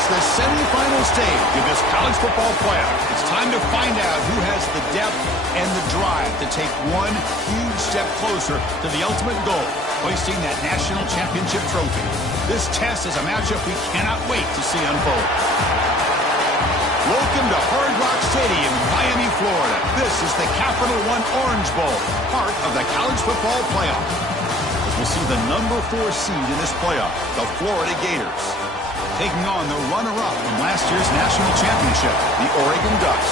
It's the semifinal stage of this college football playoff. It's time to find out who has the depth and the drive to take one huge step closer to the ultimate goal, hoisting that national championship trophy. This test is a matchup we cannot wait to see unfold. Welcome to Hard Rock Stadium in Miami, Florida. This is the Capital One Orange Bowl, part of the college football playoff. As we'll see the number 4 seed in this playoff, the Florida Gators, taking on the runner-up from last year's national championship, the Oregon Ducks.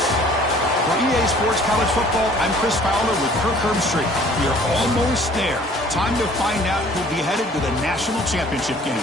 For EA Sports College Football, I'm Chris Fowler with Kirk Herbstreit. We are almost there. Time to find out who'll be headed to the national championship game.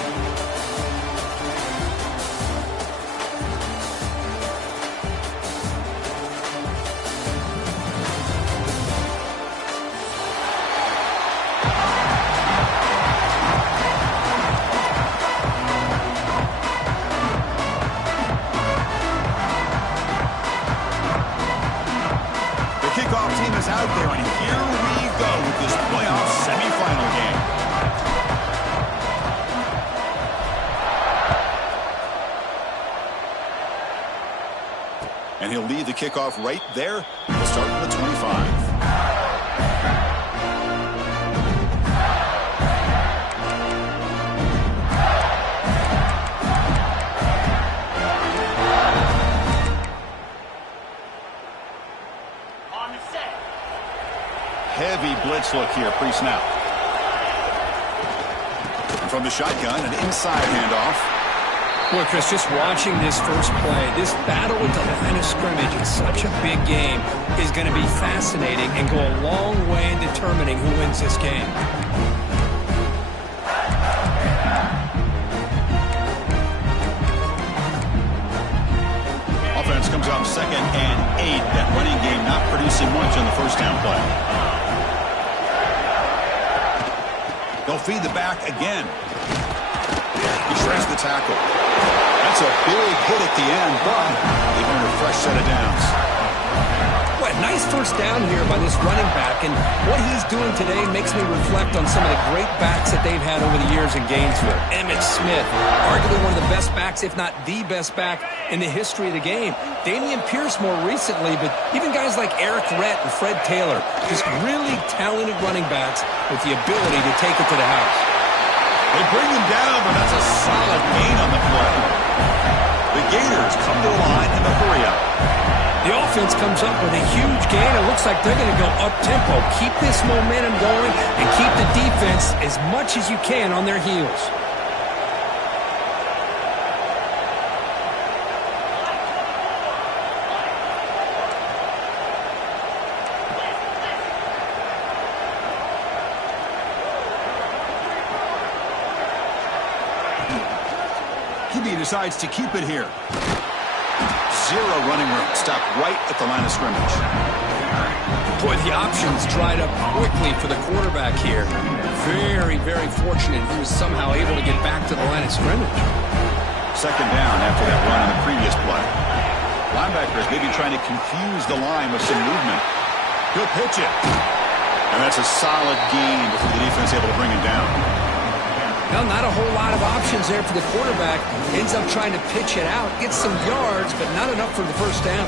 Out there, and here we go with this playoff semifinal game. And he'll lead the kickoff right there. We'll start with the 25. Heavy blitz look here, pre-snap. From the shotgun, an inside handoff. Well, Chris, just watching this first play, this battle at the line of scrimmage in such a big game is going to be fascinating and go a long way in determining who wins this game. Offense comes up 2nd and 8. That running game not producing much on the first down play. They'll feed the back again. He shreds the tackle. That's a big hit at the end, but they've earned a fresh set of downs. What a nice first down here by this running back, and what he's doing today makes me reflect on some of the great backs that they've had over the years in Gainesville. Emmitt Smith, arguably one of the best backs, if not the best back in the history of the game. Dameon Pierce more recently, but even guys like Eric Rhett and Fred Taylor, just really talented running backs with the ability to take it to the house. They bring him down, but that's a solid gain on the play. The Gators come to the line in the hurry-up. The offense comes up with a huge gain. It looks like they're going to go up-tempo. Keep this momentum going and keep the defense as much as you can on their heels. QB decides to keep it here. Zero running room. Stopped right at the line of scrimmage. Boy, the options dried up quickly for the quarterback here. Very, very fortunate he was somehow able to get back to the line of scrimmage. 2nd down after that run on the previous play. Linebackers maybe trying to confuse the line with some movement. He'll pitch it. And that's a solid gain before the defense able to bring him down. Well, not a whole lot of options there for the quarterback. Ends up trying to pitch it out, gets some yards, but not enough for the first down.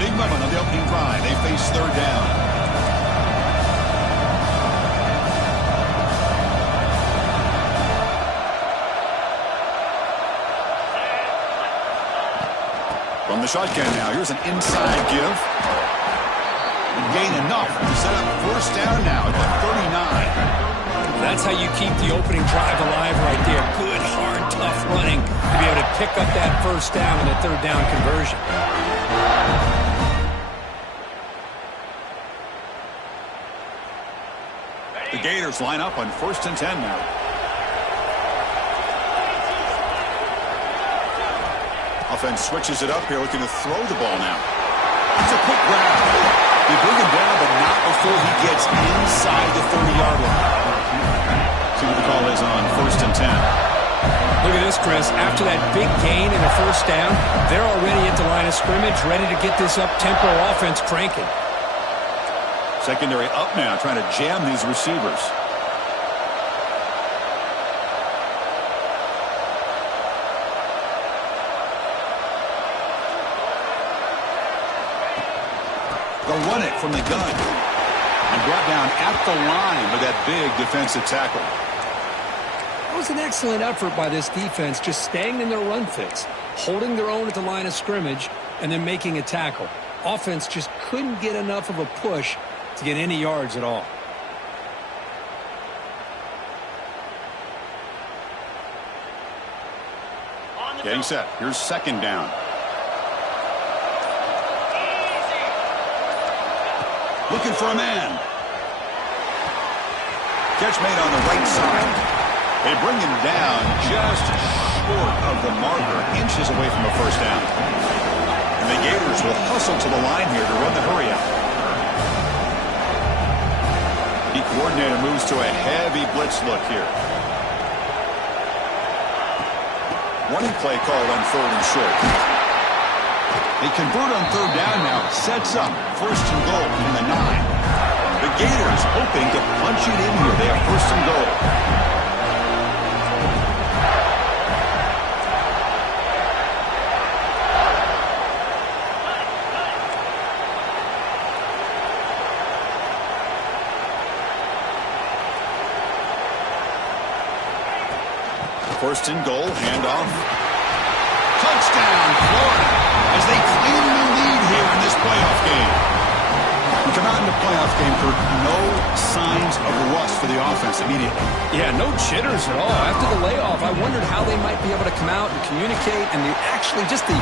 Big moment on the opening drive. They face 3rd down. From the shotgun now, here's an inside give. Gain enough to set up 1st down now at the 39. That's how you keep the opening drive alive right there. Good, hard, tough running to be able to pick up that 1st down and a 3rd down conversion. The Gators line up on 1st and 10 now. Offense switches it up here, looking to throw the ball now. It's a quick grab. They bring him down, but not before he gets inside the 30-yard line. See what the call is on 1st and 10. Look at this, Chris. After that big gain and a first down, they're already at the line of scrimmage, ready to get this up-tempo offense cranking. Secondary up now, trying to jam these receivers. They'll run it from the gun. And brought down at the line with that big defensive tackle. That was an excellent effort by this defense, just staying in their run fits, holding their own at the line of scrimmage, and then making a tackle. Offense just couldn't get enough of a push to get any yards at all. Getting set. Here's second down. Looking for a man. Catch made on the right side. They bring him down just short of the marker, inches away from a first down. And the Gators will hustle to the line here to run the hurry out. The coordinator moves to a heavy blitz look here. Running play called on third and short. They convert on third down now. Sets up first and goal from the 9. The Gators hoping to punch it in here. They have first and goal. First and goal, handoff. Touchdown, Florida, as they claim the lead here in this playoff game. We come out in the playoff game for no signs of rust for the offense immediately. Yeah, no jitters at all. After the layoff, I wondered how they might be able to come out and communicate and actually just the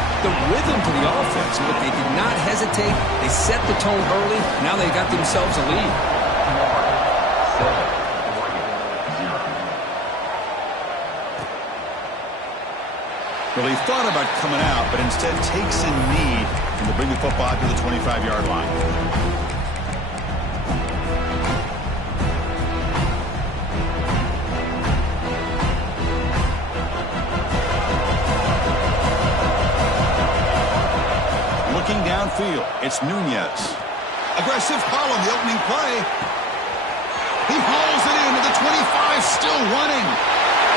rhythm to the offense. But they did not hesitate. They set the tone early. Now they got themselves a lead. Well, he thought about coming out, but instead takes a knee and to bring the football to the 25-yard line. Looking downfield, it's Nunez. Aggressive call on the opening play. He hauls it into the 25, still running.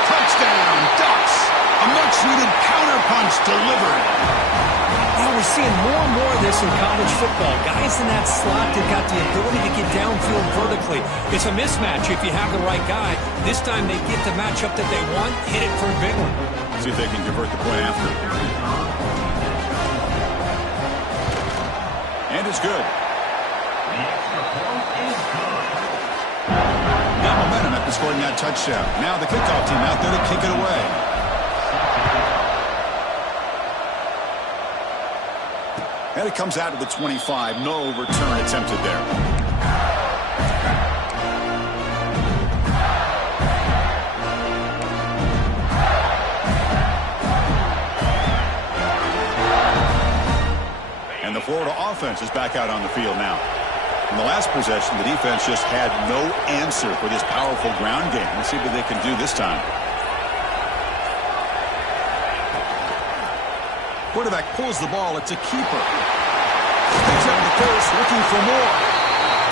Touchdown, Ducks. A much-needed counterpunch delivered. Yeah, we're seeing more and more of this in college football. Guys in that slot that got the ability to get downfield vertically. It's a mismatch if you have the right guy. This time they get the matchup that they want, hit it for a big one. See if they can convert the point after. And it's good. Got momentum after scoring that touchdown. Now the kickoff team out there to kick it away. And it comes out to the 25. No return attempted there. And the Florida offense is back out on the field now. In the last possession, the defense just had no answer for this powerful ground game. Let's see what they can do this time. Quarterback pulls the ball. It's a keeper. Picks up the first, looking for more.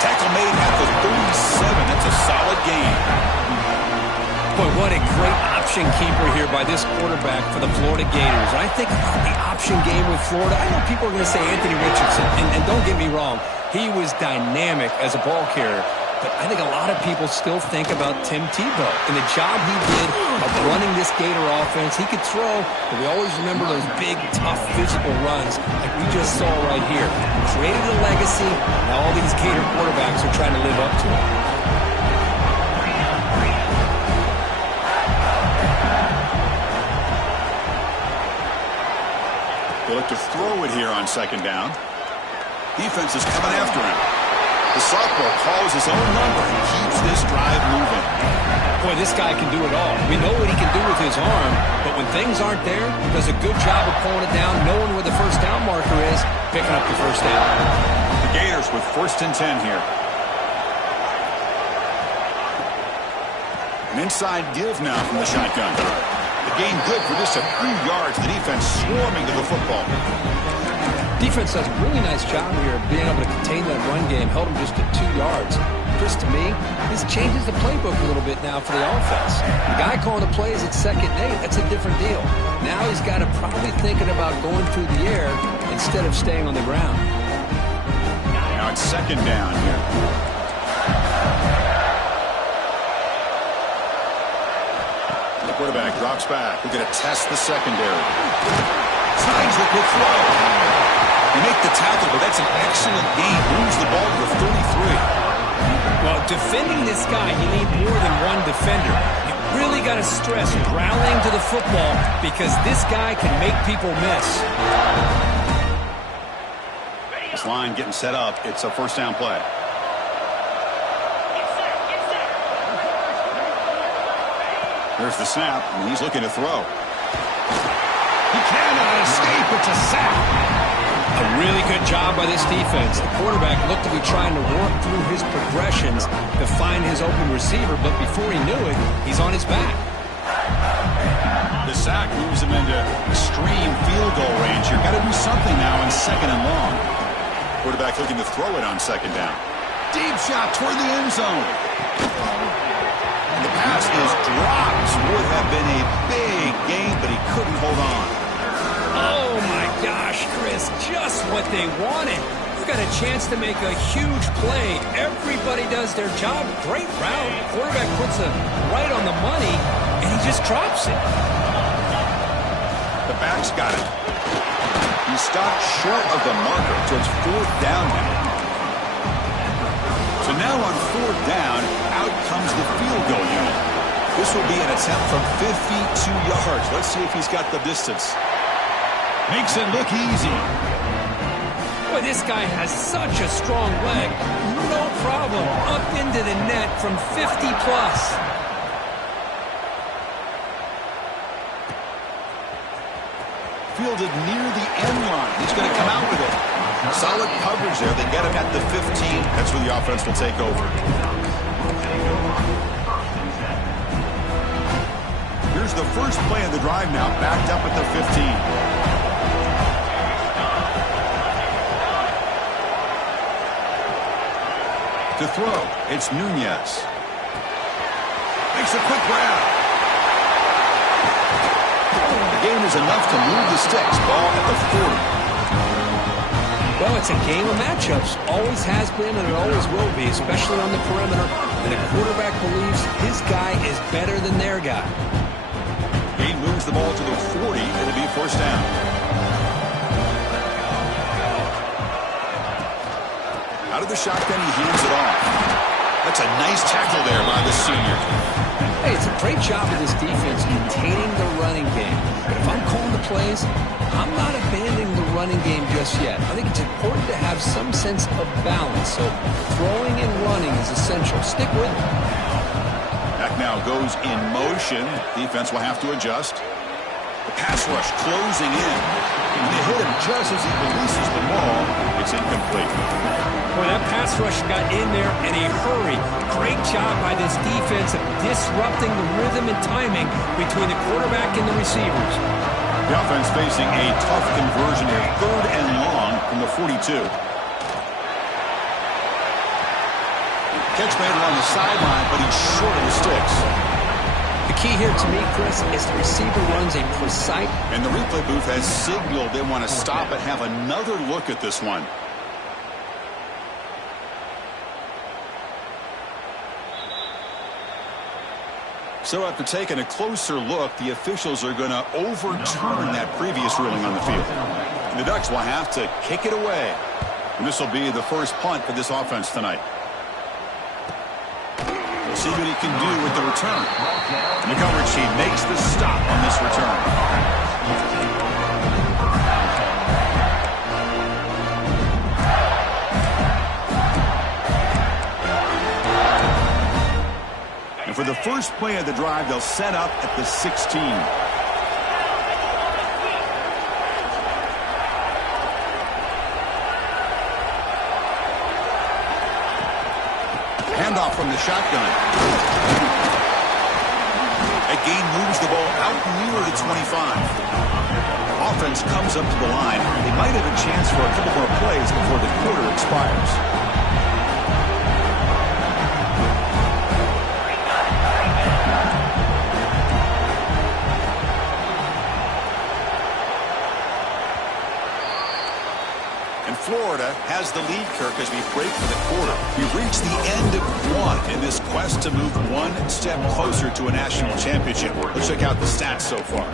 Tackle made at the 37. That's a solid gain. Boy, what a great option keeper here by this quarterback for the Florida Gators. And I think about the option game with Florida. I know people are going to say Anthony Richardson, and don't get me wrong, he was dynamic as a ball carrier. But I think a lot of people still think about Tim Tebow and the job he did of running this Gator offense. He could throw, but we always remember those big, tough, physical runs like we just saw right here. Created a legacy, and all these Gator quarterbacks are trying to live up to it. They look to throw it here on second down. Defense is coming after him. The sophomore calls his own number and keeps this drive moving. Boy, this guy can do it all. We know what he can do with his arm, but when things aren't there, he does a good job of pulling it down, knowing where the first down marker is, picking up the first down. The Gators with first and 10 here. An inside give now from the shotgun. The gained good for just a few yards. The defense swarming to the football. Defense does a really nice job here of being able to contain that run game. Held them just at 2 yards. Chris, to me, this changes the playbook a little bit now for the offense. The guy calling the plays at 2nd and 8, that's a different deal. Now he's got to probably thinking about going through the air instead of staying on the ground. Now it's 2nd down here. The quarterback drops back. We're going to test the secondary. Signs the quick throw. You make the tackle, but that's an excellent gain. Moves the ball to the 33. Well, defending this guy, you need more than one defender. You really got to stress rallying to the football because this guy can make people miss. This line getting set up. It's a 1st down play. There's the snap, and he's looking to throw. He cannot escape. It's a sack. A really good job by this defense. The quarterback looked to be trying to work through his progressions to find his open receiver, but before he knew it, he's on his back. The sack moves him into extreme field goal range here. Got to do something now in 2nd and long. Quarterback looking to throw it on 2nd down. Deep shot toward the end zone. The pass is dropped. Would have been a big gain, but he couldn't hold on. Oh, my gosh, Chris, just what they wanted. You've got a chance to make a huge play. Everybody does their job. Great route. Quarterback puts it right on the money, and he just drops it. The back's got it. He stopped short of the marker, so it's 4th down now. So now on 4th down, out comes the field goal unit. This will be an attempt from 52 yards. Let's see if he's got the distance. Makes it look easy. Boy, this guy has such a strong leg. No problem. Up into the net from 50+. Fielded near the end line. He's going to come out with it. Solid coverage there. They get him at the 15. That's where the offense will take over. Here's the first play of the drive now, backed up at the 15. To throw, it's Nunez. Makes a quick grab. The gain is enough to move the sticks. Ball at the 40. Well, it's a game of matchups. Always has been and it always will be, especially on the perimeter. And the quarterback believes his guy is better than their guy. He moves the ball to the 40. It'll be 1st down. Out of the shotgun, he hands it off. That's a nice tackle there by the senior. Hey, it's a great job of this defense containing the running game. But if I'm calling the plays, I'm not abandoning the running game just yet. I think it's important to have some sense of balance. So throwing and running is essential. Stick with it. Back now goes in motion. Defense will have to adjust. The pass rush closing in. And they hit him just as he releases the ball. It's incomplete. Boy, that pass rush got in there in a hurry. Great job by this defense of disrupting the rhythm and timing between the quarterback and the receivers. The offense facing a tough conversion here. 3rd and long from the 42. Catch made along the sideline, but he's short of the sticks. The key here to me, Chris, is the receiver runs a precise... And the replay booth has signaled they want to stop and have another look at this one. So after taking a closer look, the officials are going to overturn that previous ruling on the field. And the Ducks will have to kick it away. And this will be the first punt for this offense tonight. We'll see what he can do with the return. And the coverage team makes the stop on this return. For the first play of the drive, they'll set up at the 16. Handoff from the shotgun. A gain moves the ball out near the 25. Offense comes up to the line. They might have a chance for a couple more plays before the quarter expires. Florida has the lead, Kirk, as we break for the quarter. We've reached the end of one in this quest to move one step closer to a national championship. Let's check out the stats so far.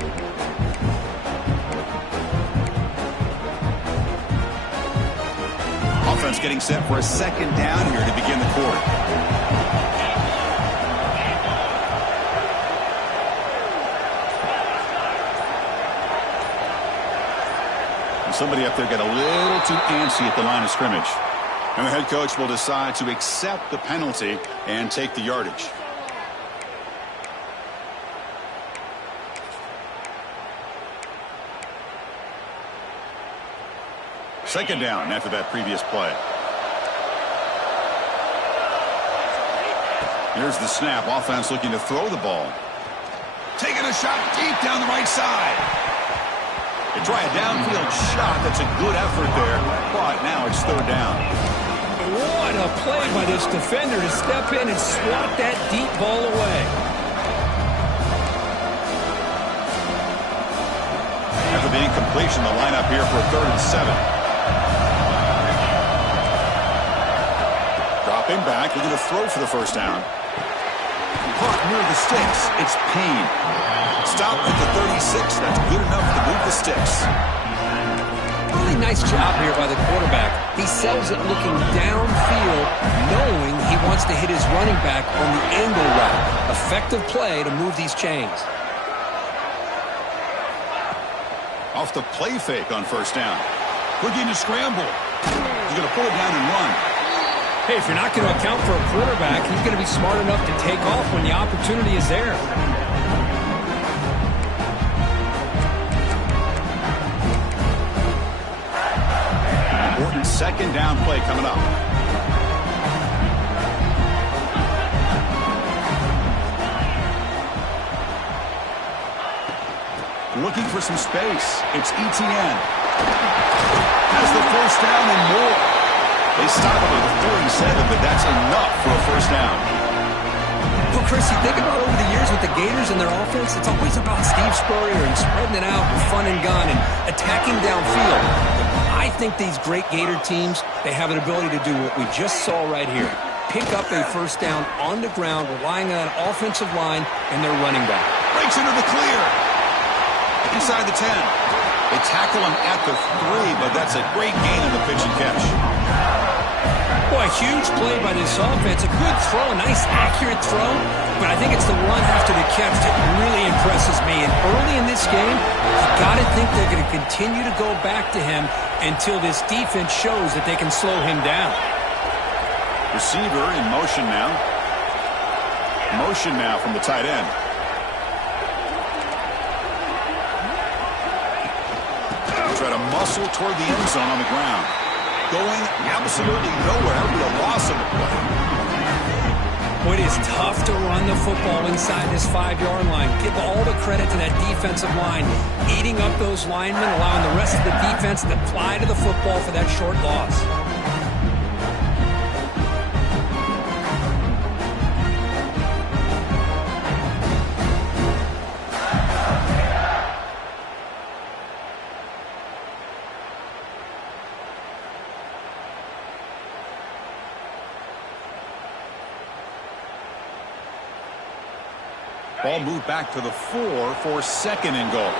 Offense getting set for a second down here to begin the quarter. Somebody up there got a little too antsy at the line of scrimmage. And the head coach will decide to accept the penalty and take the yardage. Second down after that previous play. Here's the snap. Offense looking to throw the ball. Taking a shot deep down the right side. They try a downfield shot. That's a good effort there, but now it's third down. What a play by this defender to step in and swat that deep ball away. After the incompletion, the lineup here for a 3rd and 7. Dropping back, looking to throw for the first down. Caught near the sticks. It's Payne. Stopped at the 36. That's good enough to move the sticks. Really nice job here by the quarterback. He sells it looking downfield, knowing he wants to hit his running back on the angle route. Effective play to move these chains. Off the play fake on first down. Looking to scramble. He's going to pull it down and run. Hey, if you're not going to account for a quarterback, he's going to be smart enough to take off when the opportunity is there. Important second down play coming up. Looking for some space. It's Etienne. Has the first down and more. They stop him at the 47, but that's enough for a first down. Well, Chris, you think about over the years with the Gators and their offense, it's always about Steve Spurrier and spreading it out and fun and gun and attacking downfield. I think these great Gator teams, they have an ability to do what we just saw right here. Pick up a first down on the ground, relying on an offensive line and their running back. Breaks into the clear. Inside the 10. They tackle him at the 3, but that's a great gain on the pitch and catch. Boy, a huge play by this offense. A good throw, a nice accurate throw, but I think it's the run after the catch that really impresses me. And early in this game, you got to think they're going to continue to go back to him until this defense shows that they can slow him down. Receiver in motion now. Motion now from the tight end. Try to muscle toward the end zone on the ground. Going absolutely nowhere. That would be a loss of the play. Well, it is tough to run the football inside this 5-yard line. Give all the credit to that defensive line. Eating up those linemen, allowing the rest of the defense to fly to the football for that short loss. Ball moved back to the 4 for second and goal.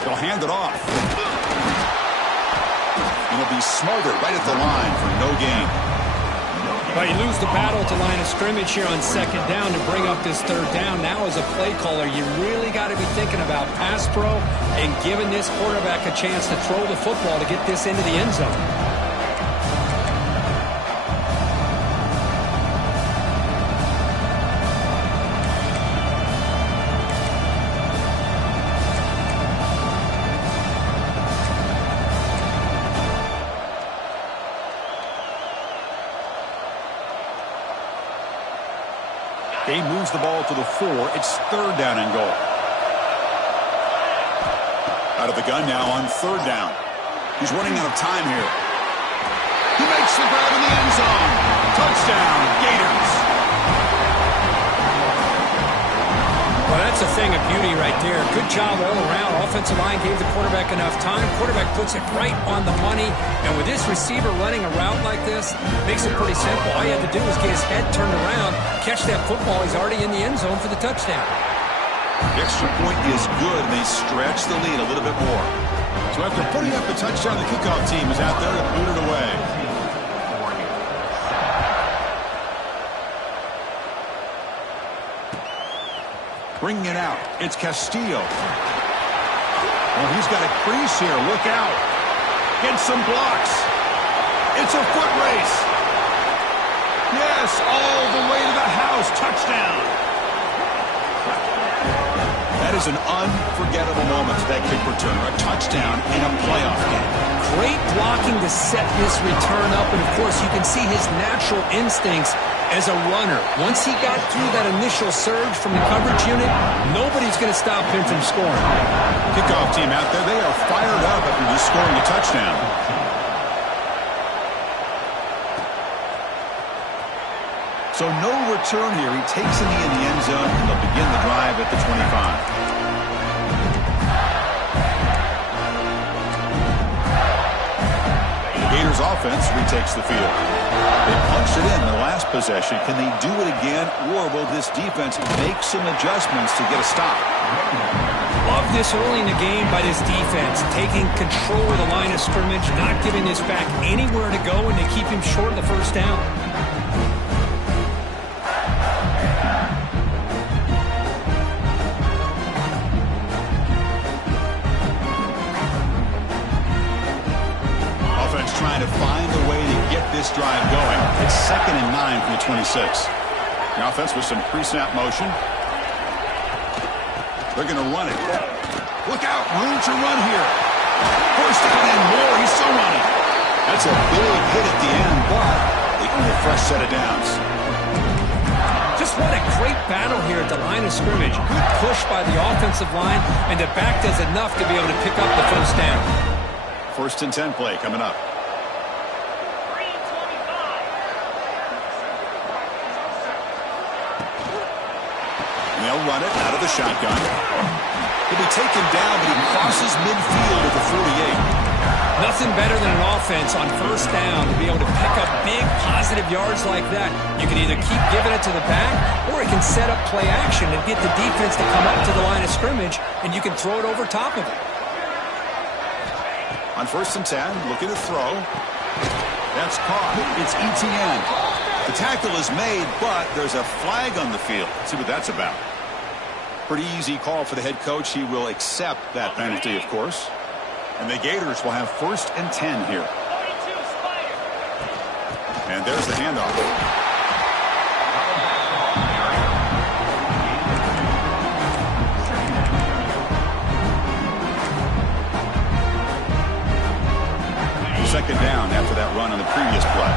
They'll hand it off. And he'll be smothered right at the line for no gain. Well, you lose the battle at the line of scrimmage here on second down to bring up this third down. Now as a play caller, you really got to be thinking about pass pro and giving this quarterback a chance to throw the football to get this into the end zone. He moves the ball to the 4. It's 3rd down and goal. Out of the gun now on 3rd down. He's running out of time here. He makes the grab in the end zone. Touchdown, Gators. Well, that's a thing of beauty right there. Good job all around. Offensive line gave the quarterback enough time. Quarterback puts it right on the money. And with this receiver running a route like this, makes it pretty simple. All you have to do is get his head turned around, catch that football. He's already in the end zone for the touchdown. The extra point is good, and they stretch the lead a little bit more. So after putting up the touchdown, the kickoff team is out there to boot it away. Bringing it out, it's Castillo. Well, he's got a crease here. Look out. Gets some blocks. It's a foot race. Yes, all the way to the house. Touchdown. That is an unforgettable moment to that kick return. A touchdown in a playoff game. Great blocking to set this return up. And, of course, you can see his natural instincts as a runner. Once he got through that initial surge from the coverage unit, nobody's going to stop him from scoring. Kickoff team out there, they are fired up after just scoring a touchdown. So no return here. He takes a knee in the end zone, and they'll begin the drive at the 25. Gators offense retakes the field. They punched it in the last possession. Can they do it again, or will this defense make some adjustments to get a stop? Love this early in the game by this defense, taking control of the line of scrimmage, not giving this back anywhere to go, and they keep him short of the first down. Trying to find a way to get this drive going. It's 2nd and 9 from the 26. The offense with some pre-snap motion. They're going to run it. Look out, room to run here. First down and more. He's still running. That's a big hit at the end, but they earn a fresh set of downs. Just what a great battle here at the line of scrimmage. Good push by the offensive line, and the back does enough to be able to pick up the first down. 1st and 10 play coming up. They'll run it out of the shotgun. He'll be taken down, but he crosses midfield at the 48. Nothing better than an offense on first down to be able to pick up big positive yards like that. You can either keep giving it to the back, or it can set up play action and get the defense to come up to the line of scrimmage, and you can throw it over top of it. On 1st and 10, looking to throw. That's caught. It's ETN. The tackle is made, but there's a flag on the field. Let's see what that's about. Pretty easy call for the head coach. He will accept that penalty, of course. And the Gators will have 1st and 10 here. And there's the handoff. Second down after that run on the previous play.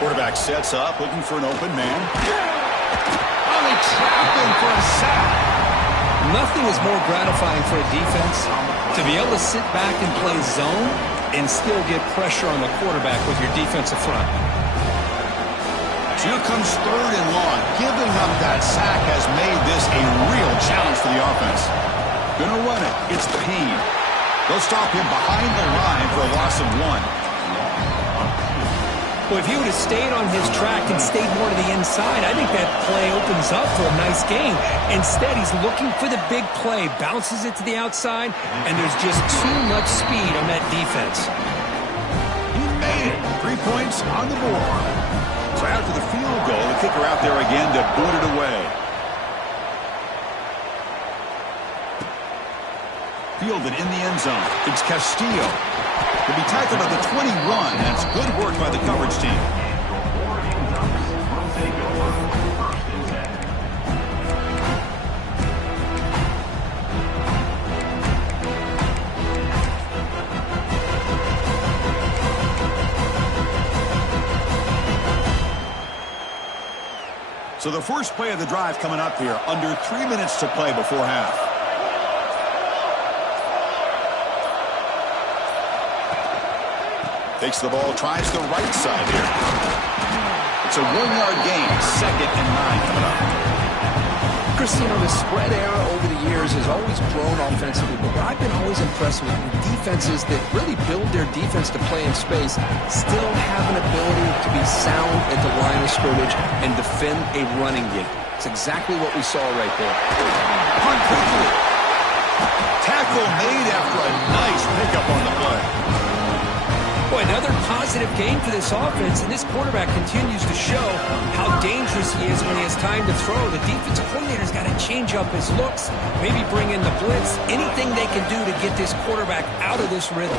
Quarterback sets up, looking for an open man. Oh, they trap him for a sack. Nothing is more gratifying for a defense to be able to sit back and play zone and still get pressure on the quarterback with your defensive front. So here comes 3rd and long. Giving up that sack has made this a real challenge for the offense. Gonna run it. It's Payne. They'll stop him behind the line for a loss of 1. Well, if he would have stayed on his track and stayed more to the inside, I think that play opens up for a nice game. Instead, he's looking for the big play, bounces it to the outside, and there's just too much speed on that defense. He made it. 3 points on the board. So after the field goal, the kicker out there again to boot it away. Fielded in the end zone. It's Castillo. He'll be tackled at the 21. That's good work by the coverage team. So the first play of the drive coming up here, under 3 minutes to play before half. Takes the ball, tries the right side here. It's a 1-yard gain, 2nd and 9 coming up. Chris, you know, the spread era over the years has always grown offensively, but what I've been always impressed with defenses that really build their defense to play in space still have an ability to be sound at the line of scrimmage and defend a running game. It's exactly what we saw right there. Hunt quickly. Tackle made after a nice pickup on the play. Boy, another positive game for this offense, and this quarterback continues to show how dangerous he is when he has time to throw. The defensive coordinator's got to change up his looks, maybe bring in the blitz, anything they can do to get this quarterback out of this rhythm.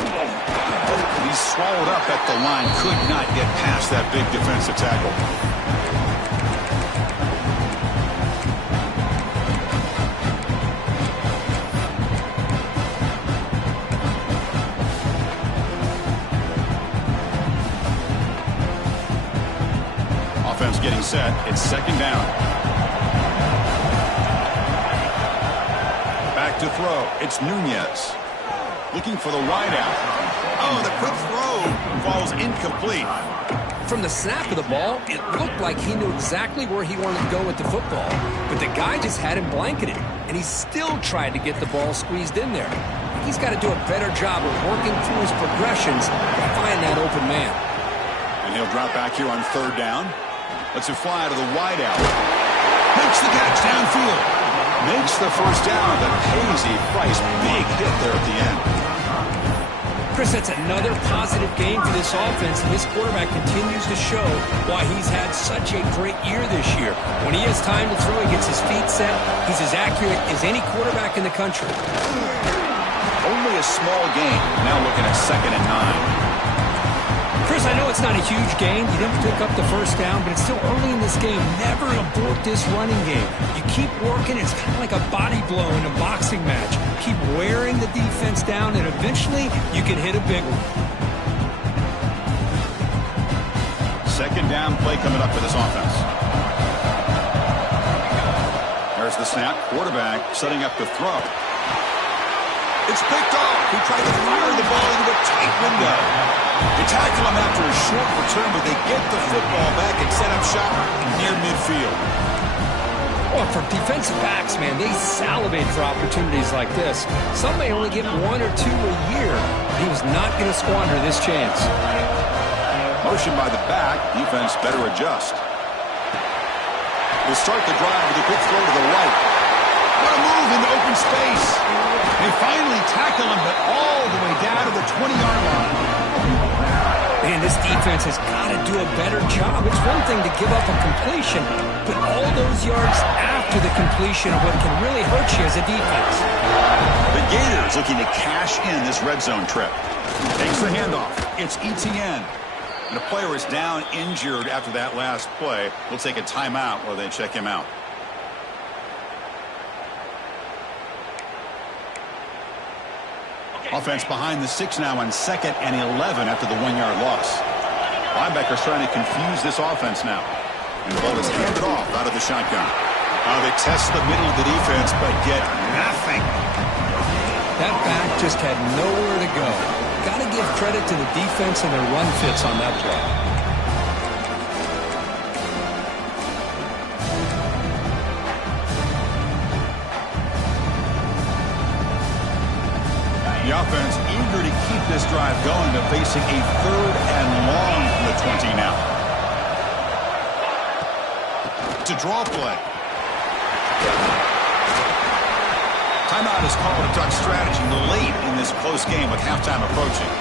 He's swallowed up at the line, could not get past that big defensive tackle. Offense getting set. It's 2nd down. Back to throw. It's Nunez. Looking for the wideout. Oh, the quick throw falls incomplete. From the snap of the ball, it looked like he knew exactly where he wanted to go with the football. But the guy just had him blanketed, and he still tried to get the ball squeezed in there. He's got to do a better job of working through his progressions to find that open man. And he'll drop back here on 3rd down. Lets it fly to the wideout. Makes the catch downfield. Makes the first down, but pays a price. Big hit there at the end. Chris, that's another positive game for this offense, and this quarterback continues to show why he's had such a great year this year. When he has time to throw, he gets his feet set. He's as accurate as any quarterback in the country. Only a small gain. Now looking at 2nd and 9. Chris, I know it's not a huge gain. You didn't pick up the first down, but it's still early in this game. Never abort this running game. You keep working. It's kind of like a body blow in a boxing match. Keep wearing the defense down, and eventually you can hit a big one. 2nd down play coming up for this offense. There's the snap. Quarterback setting up the throw. It's picked off. He tried to fire the ball into a tight window. They tackle him after a short return, but they get the football back and set up shop near midfield. Well, for defensive backs, man, they salivate for opportunities like this. Some may only get 1 or 2 a year. He was not going to squander this chance. Motion by the back. Defense better adjust. We'll start the drive with a quick throw to the right. What a move into open space. They finally tackle him, but all the way down to the 20-yard line. Man, this defense has got to do a better job. It's one thing to give up a completion, but all those yards after the completion are what can really hurt you as a defense. The Gators looking to cash in this red zone trip. Takes the handoff. It's Etienne. And a player is down injured after that last play. We'll take a timeout while they check him out. Offense behind the 6 now on 2nd and 11 after the 1-yard loss. Linebackers trying to confuse this offense now. And the ball is handed off out of the shotgun. They test the middle of the defense, but get nothing. That back just had nowhere to go. Got to give credit to the defense and their run fits on that play. The offense eager to keep this drive going, but facing a 3rd and long from the 20 now. To draw play. Timeout is called to Duck strategy late in this close game with halftime approaching.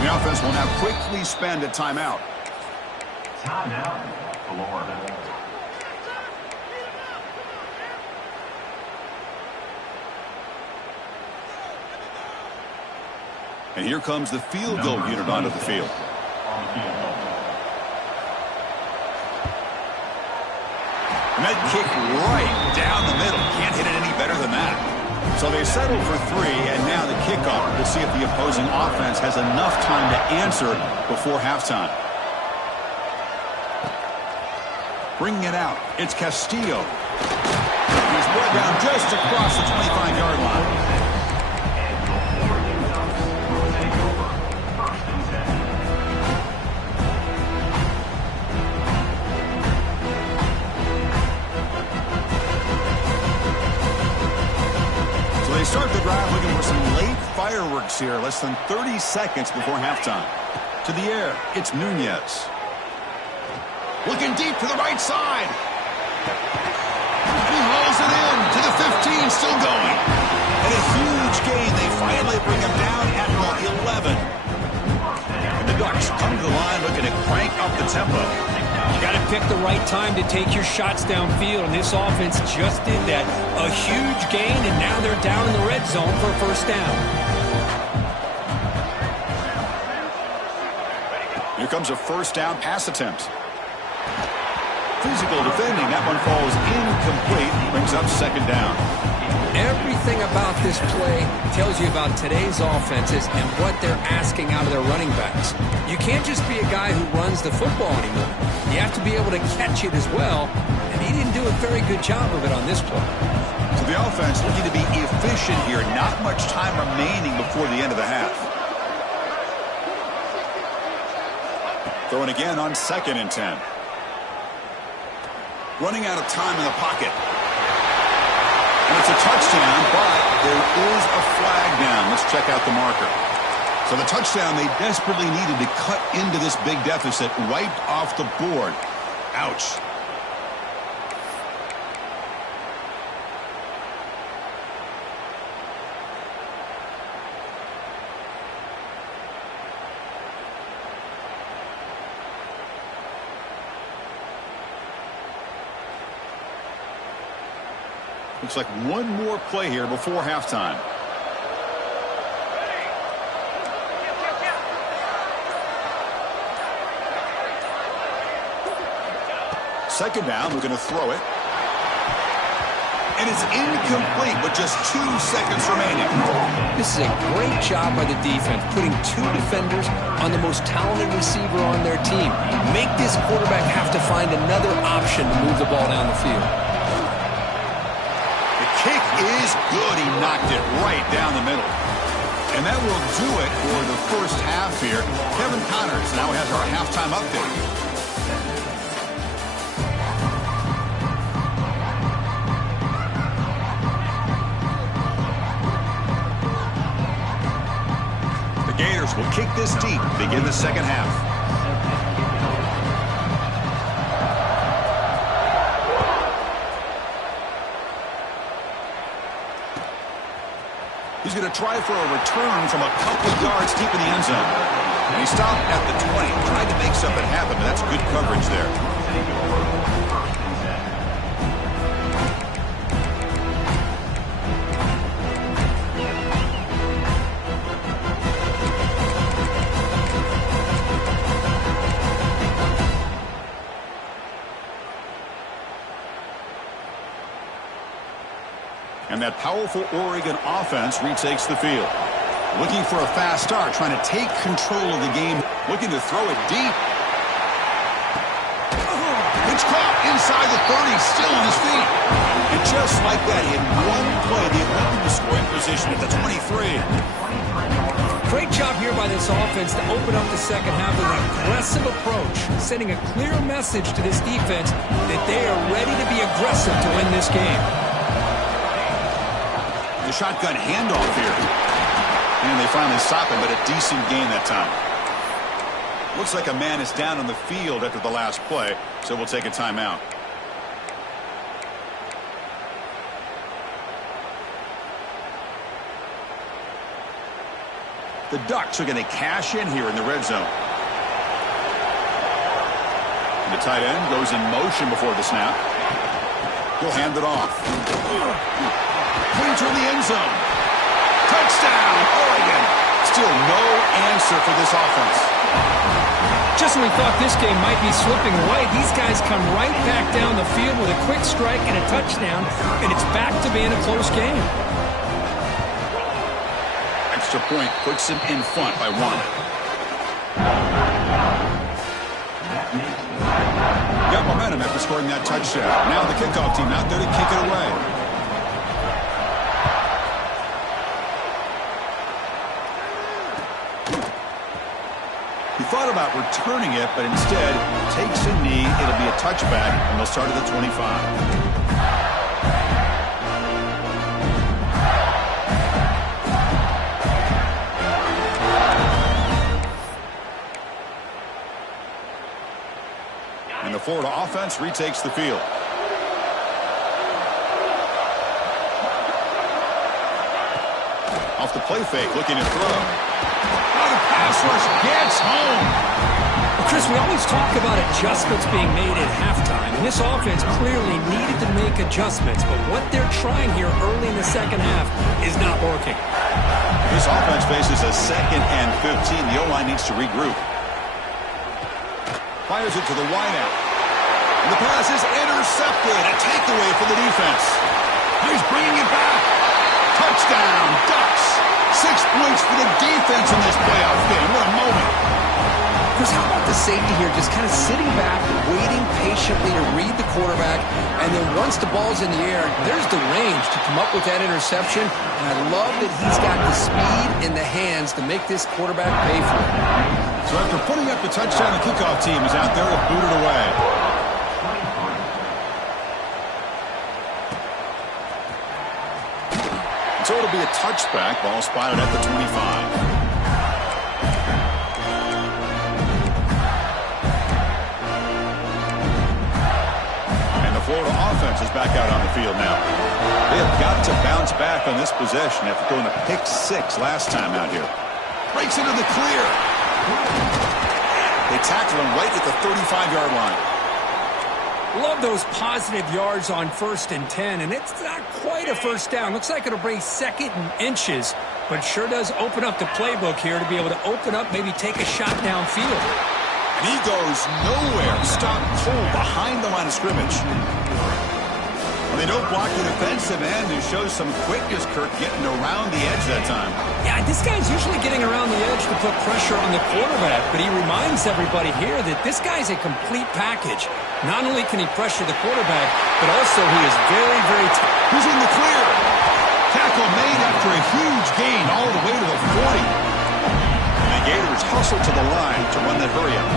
The offense will now quickly spend a timeout. Timeout, Florida. And here comes the field goal unit onto the field. And that kick right down the middle. Can't hit it any better than that. So they settle for 3, and now the kickoff to see if the opposing offense has enough time to answer before halftime. Bringing it out, it's Castillo. He's brought down just across the 25-yard line. They start the drive looking for some late fireworks here. Less than 30 seconds before halftime. To the air, it's Nunez. Looking deep to the right side. He hauls it in to the 15, still going. And a huge gain. They finally bring him down at the 11. And the Ducks come to the line looking to crank up the tempo. You got to pick the right time to take your shots downfield, and this offense just did that. A huge gain, and now they're down in the red zone for a first down. Here comes a first down pass attempt. Physical defending. That one falls incomplete. Brings up second down. Everything about this play tells you about today's offenses and what they're asking out of their running backs. You can't just be a guy who runs the football anymore. You have to be able to catch it as well, and he didn't do a very good job of it on this play. So the offense looking to be efficient here. Not much time remaining before the end of the half. Throwing again on 2nd and 10. Running out of time in the pocket. And it's a touchdown, but there is a flag down. Let's check out the marker. So the touchdown they desperately needed to cut into this big deficit, wiped off the board. Ouch. Looks like one more play here before halftime. Second down, we're going to throw it. And it's incomplete with just 2 seconds remaining. This is a great job by the defense, putting 2 defenders on the most talented receiver on their team. Make this quarterback have to find another option to move the ball down the field. The kick is good. He knocked it right down the middle. And that will do it for the first half here. Kevin Connors now has our halftime update. Gators will kick this deep to begin the second half. He's going to try for a return from a couple of yards deep in the end zone. And he stopped at the 20, tried to make something happen, but that's good coverage there. And that powerful Oregon offense retakes the field. Looking for a fast start, trying to take control of the game, looking to throw it deep. It's caught inside the 30, still on his feet. And just like that, in one play, they led to the scoring position at the 23. Great job here by this offense to open up the second half with an aggressive approach, sending a clear message to this defense that they are ready to be aggressive to win this game. The shotgun handoff here. And they finally stop him, but a decent gain that time. Looks like a man is down on the field after the last play, so we'll take a timeout. The Ducks are going to cash in here in the red zone. And the tight end goes in motion before the snap. He'll hand it off. Clean to the end zone. Touchdown, Oregon. Still no answer for this offense. Just when we thought this game might be slipping away, these guys come right back down the field with a quick strike and a touchdown, and it's back to being a close game. Extra point puts him in front by 1. Got momentum after scoring that touchdown. Now the kickoff team out there to kick it away. He thought about returning it, but instead takes a knee. It'll be a touchback, and they'll start at the 25. And the Florida offense retakes the field. Off the play fake, looking to throw. Oh, the pass rush gets home. Well, Chris, we always talk about adjustments being made at halftime, and this offense clearly needed to make adjustments, but what they're trying here early in the second half is not working. This offense faces a 2nd and 15. The O-line needs to regroup. Fires it to the wideout. And the pass is intercepted. A takeaway for the defense. He's bringing it back. Touchdown, Ducks. 6 points for the defense in this playoff game. What a moment. Chris, how about the safety here just kind of sitting back, waiting patiently to read the quarterback, and then once the ball's in the air, there's the range to come up with that interception, and I love that he's got the speed in the hands to make this quarterback pay for it. So after putting up the touchdown, the kickoff team is out there to boot it away. So it'll be a touchback. Ball spotted at the 25. Florida offense is back out on the field now. They have got to bounce back on this possession after throwing a pick 6 last time out here. Breaks into the clear. They tackle him right at the 35-yard line. Love those positive yards on 1st and 10, and it's not quite a first down. Looks like it'll bring 2nd and inches, but sure does open up the playbook here to be able to open up, maybe take a shot downfield. And he goes nowhere. Stopped cold behind the line of scrimmage. Well, they don't block the defensive end, who shows some quickness, Kirk, getting around the edge that time. Yeah, this guy's usually getting around the edge to put pressure on the quarterback, but he reminds everybody here that this guy's a complete package. Not only can he pressure the quarterback, but also he is very, very tough. Who's in the clear? Tackle made after a huge gain all the way to the 40. Gators hustle to the line to run that hurry-up.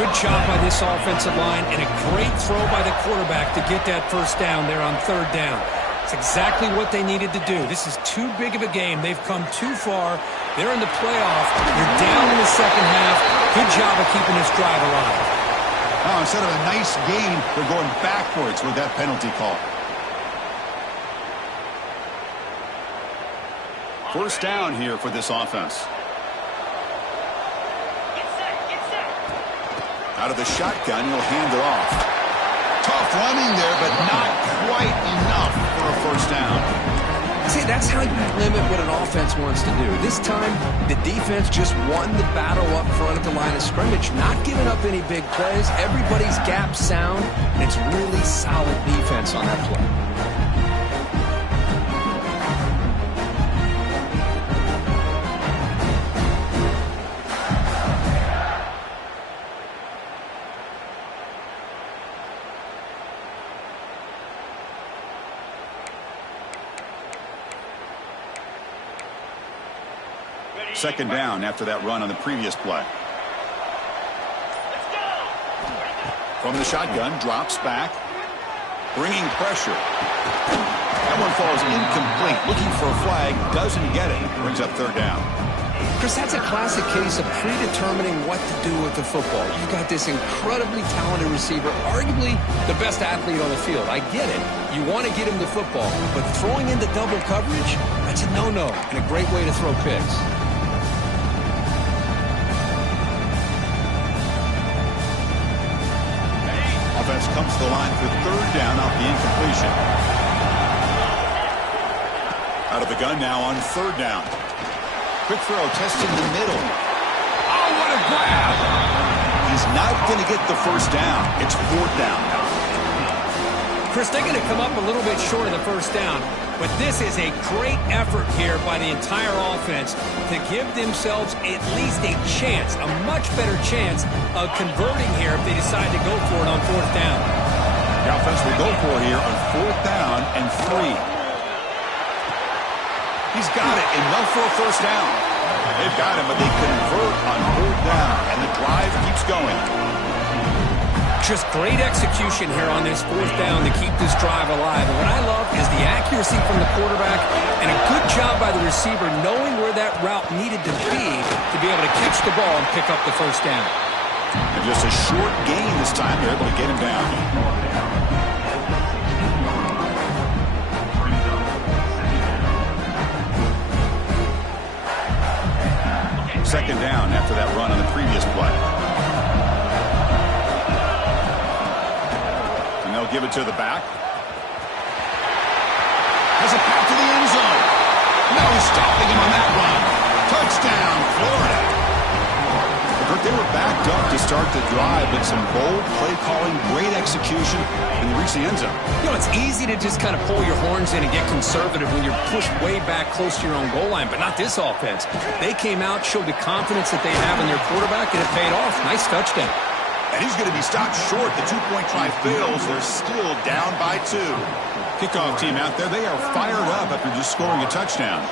Good job by this offensive line and a great throw by the quarterback to get that first down there on 3rd down. It's exactly what they needed to do. This is too big of a game. They've come too far. They're in the playoff. You're down in the second half. Good job of keeping this drive alive. Now, instead of a nice gain, they're going backwards with that penalty call. First down here for this offense. Out of the shotgun, he'll hand it off. Tough running there, but not quite enough for a first down. See, that's how you limit what an offense wants to do. This time, the defense just won the battle up front at the line of scrimmage, not giving up any big plays. Everybody's gap sound, and it's really solid defense on that play. Second down after that run on the previous play. From the shotgun, drops back, bringing pressure. That one falls incomplete. Looking for a flag, doesn't get it. Brings up 3rd down. Chris, that's a classic case of predetermining what to do with the football. You've got this incredibly talented receiver, arguably the best athlete on the field. I get it. You want to get him the football, but throwing into double coverage, that's a no-no and a great way to throw picks. Offense comes to the line for 3rd down off the incompletion. Out of the gun now on 3rd down. Quick throw, testing the middle. Oh, what a grab! He's not going to get the first down. It's fourth down now. Chris, they're going to come up a little bit short of the first down, but this is a great effort here by the entire offense to give themselves at least a chance, a much better chance of converting here if they decide to go for it on fourth down. The offense will go for it here on fourth down and 3. He's got it. Enough for a first down. They've got him, but they convert on fourth down, and the drive keeps going. Just great execution here on this fourth down to keep this drive alive. And what I love is the accuracy from the quarterback and a good job by the receiver knowing where that route needed to be able to catch the ball and pick up the first down. And just a short gain this time. They're able to get him down. Second down after that run on the previous play. And they'll give it to the back. Has a path to the end zone. No stopping him on that run. Touchdown, Florida. They were backed up to start the drive, but some bold play calling, great execution, and they reached the end zone. You know, it's easy to just kind of pull your horns in and get conservative when you're pushed way back close to your own goal line, but not this offense. They came out, showed the confidence that they have in their quarterback, and it paid off. Nice touchdown. And he's going to be stopped short. The two-point try fails. They're still down by 2. Kickoff team out there, they are fired up after just scoring a touchdown.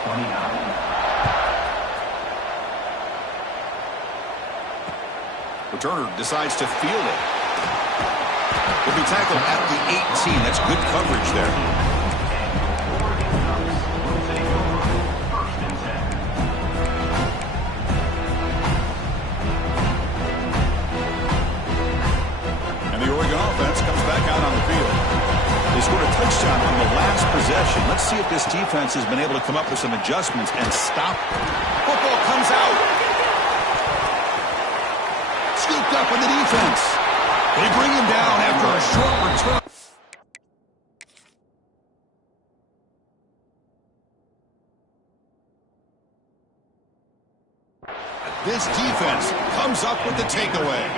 Returner decides to field it. Will be tackled at the 18. That's good coverage there. And the Oregon offense comes back out on the field. They scored a touchdown on the last possession. Let's see if this defense has been able to come up with some adjustments and stop. Football comes out. Scooped up in the defense. They bring him down after a short return. This defense comes up with the takeaway.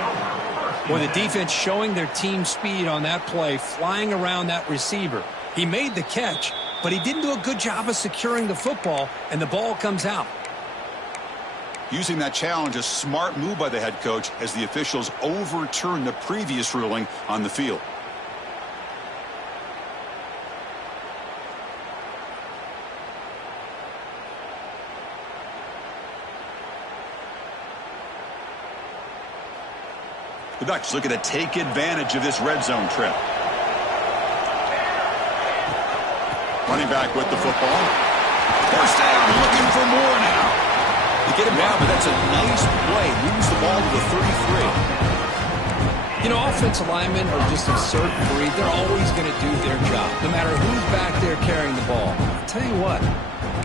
Boy, the defense showing their team speed on that play, flying around that receiver. He made the catch, but he didn't do a good job of securing the football, and the ball comes out. Using that challenge, a smart move by the head coach as the officials overturn the previous ruling on the field. The Ducks looking to take advantage of this red zone trip. Running back with the football. First down, looking for more now. They get him down, but that's a nice play. Moves the ball to the 33. You know, offensive linemen are just a certain breed. They're always going to do their job, no matter who's back there carrying the ball. I'll tell you what,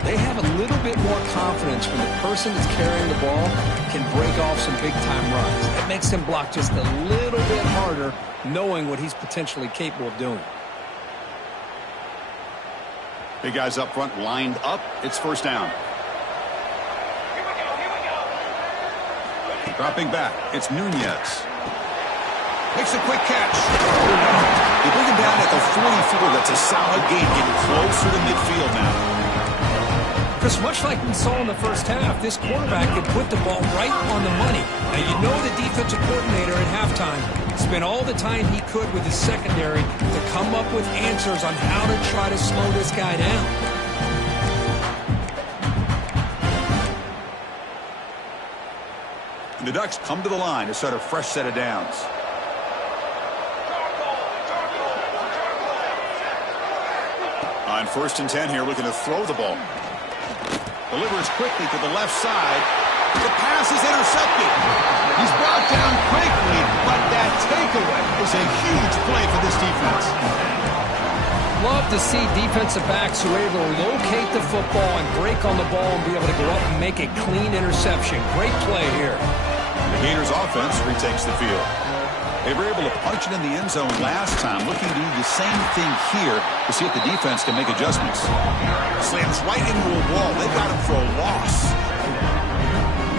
they have a little bit more confidence when the person that's carrying the ball can break off some big-time runs. That makes them block just a little bit harder, knowing what he's potentially capable of doing. Big guys up front lined up. It's first down. Dropping back, it's Nunez. Makes a quick catch. They bring him down at the 44. That's a solid gain, getting closer to midfield now. Chris, much like we saw in the first half, this quarterback could put the ball right on the money. Now, you know the defensive coordinator at halftime spent all the time he could with his secondary to come up with answers on how to try to slow this guy down. The Ducks come to the line to start a fresh set of downs. On 1st and 10 here, looking to throw the ball. Delivers quickly to the left side. The pass is intercepted. He's brought down quickly, but that takeaway is a huge play for this defense. Love to see defensive backs who are able to locate the football and break on the ball and be able to go up and make a clean interception. Great play here. The Gators offense retakes the field. They were able to punch it in the end zone last time, looking to do the same thing here to see if the defense can make adjustments. Slams right into a wall. They got him for a loss.